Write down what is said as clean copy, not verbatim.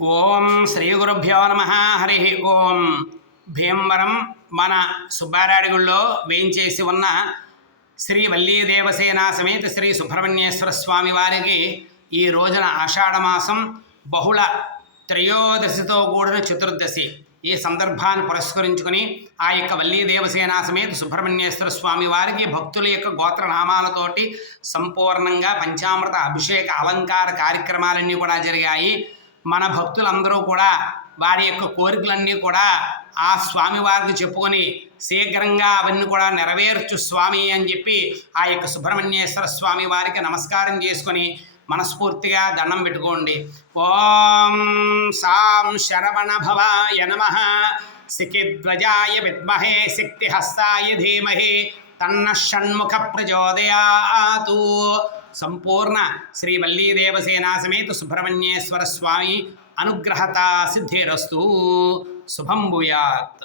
ఓం శ్రీ గురుభ్యో నమ. హరి ఓం. భీమవరం మన సుబ్బారాయుడుగుళ్ళో వేయించేసి ఉన్న శ్రీ వల్లీ దేవసేన సమేత శ్రీ సుబ్రహ్మణ్యేశ్వర స్వామి వారికి ఈ రోజున ఆషాఢమాసం బహుళ త్రయోదశితో కూడిన చతుర్దశి. ఈ సందర్భాన్ని పురస్కరించుకుని ఆ యొక్క వల్లీ దేవసేన సమేత సుబ్రహ్మణ్యేశ్వర స్వామి వారికి భక్తుల యొక్క గోత్రనామాలతోటి సంపూర్ణంగా పంచామృత అభిషేక అలంకార కార్యక్రమాలన్నీ కూడా జరిగాయి. మన భక్తులందరూ కూడా వారి యొక్క కోరికలన్నీ కూడా ఆ స్వామివారికి చెప్పుకొని శీఘ్రంగా అవన్నీ కూడా నెరవేర్చు స్వామి అని చెప్పి ఆ యొక్క సుబ్రహ్మణ్యేశ్వర స్వామి వారికి నమస్కారం చేసుకొని మనస్ఫూర్తిగా దండం పెట్టుకోండి. ఓం సాం శరవణ భవాయ నమః. సికిధ్వజాయ విద్మహే శక్తిహస్తాయ ధీమహి తన్న షణ్ముఖ ప్రచోదయాతు. సంపూర్ణ శ్రీ వల్లీ దేవసేన సమేత సుబ్రహ్మణ్యేశ్వర స్వామి అనుగ్రహత సిద్ధిరస్తు. శుభం భూయాత్.